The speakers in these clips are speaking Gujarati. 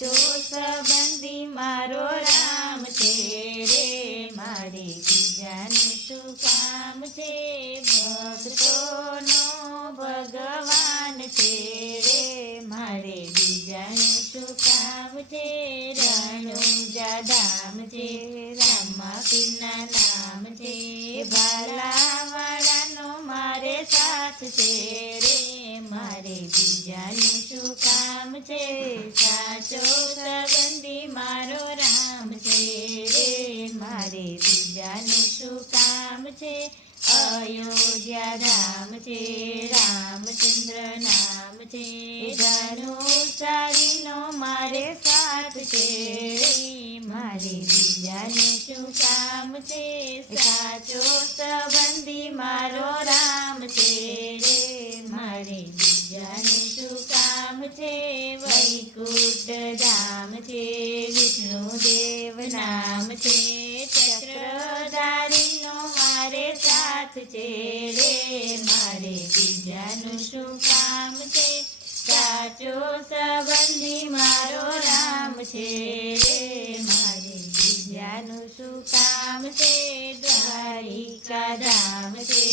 સાચો સંબંધી મારો રામ છે રે, મારે બીજાનું શું કામ છે, ભક્તોનો ભગવાન છે રે, મારે બીજાનું શું કામ છે, રણુજા ધામ છે, રામા પીરના નામ છે, ભાલાવાળાનો મારે સાથ છે રે, મારે બીજાનું શું કામ છે, સાચો સંબંધી મારો રામ છે રે, મારે બીજાનું શું કામ છે, અયોધ્યા ધામ છે, રામચંદ્ર નામ છે, ધનુષારીનો મારે સાથ છે રે, મારે બીજાનું શું કામ છે, સાચો સંબંધી મારો રામ છે રે, મારે બીજાનું શું કામ છે, વૈકુંઠ ધામ છે, વિષ્ણુદેવ નામ છે, ચક્રધારીનો મારે સાથ છે રે, મારે બીજાનું શું કામ છે, સાચો સંબંધી મારો રામ છે રે, મારે બીજાનું શું કામ છે, દ્વારિકા ધામ છે,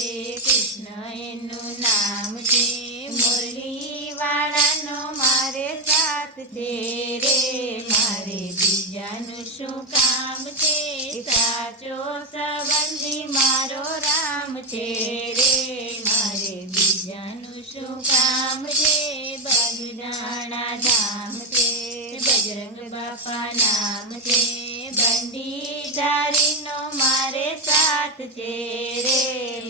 કૃષ્ણ એનું નામ છે, મુરલીવાળાનો મારે સાથ છે રે, મારે બીજાનું શું કામ છે, સાચો સંબંધી મારો રામ છે રે, મારે બીજાનું શું કામ છે, બગદાણા ધામ છે, બજરંગ બાપા નામ છે, બંડીધારીનો મારે સાથ છે રે,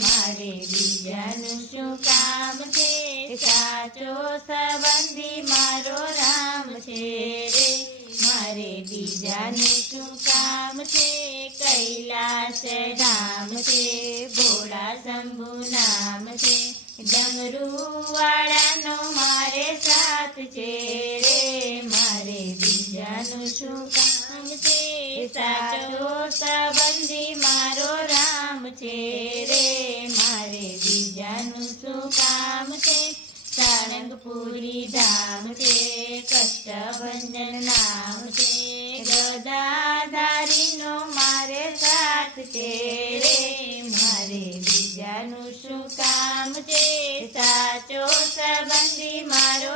મારે બીજાનું શું કામ છે, સાચો સંબંધી મારો રામ છે રે, મારે બીજાનું શું કામ છે, કૈલાસ ધામ છે, ભોળા શંભુ નામ છે, ડમરુવાળાનો મારે સાથ છે રે, મારે બીજાનું શું કામ છે, સાચો સંબંધી મારો રામ છે રે, મારે બીજાનું શું કામ છે, સાળંગપુરી ધામ છે, કષ્ટભંજન નામ છે, ગદાધારીનો મારે સાથ છે રે, મારે બીજાનું શું કામ છે, સાચો સંબંધી મારો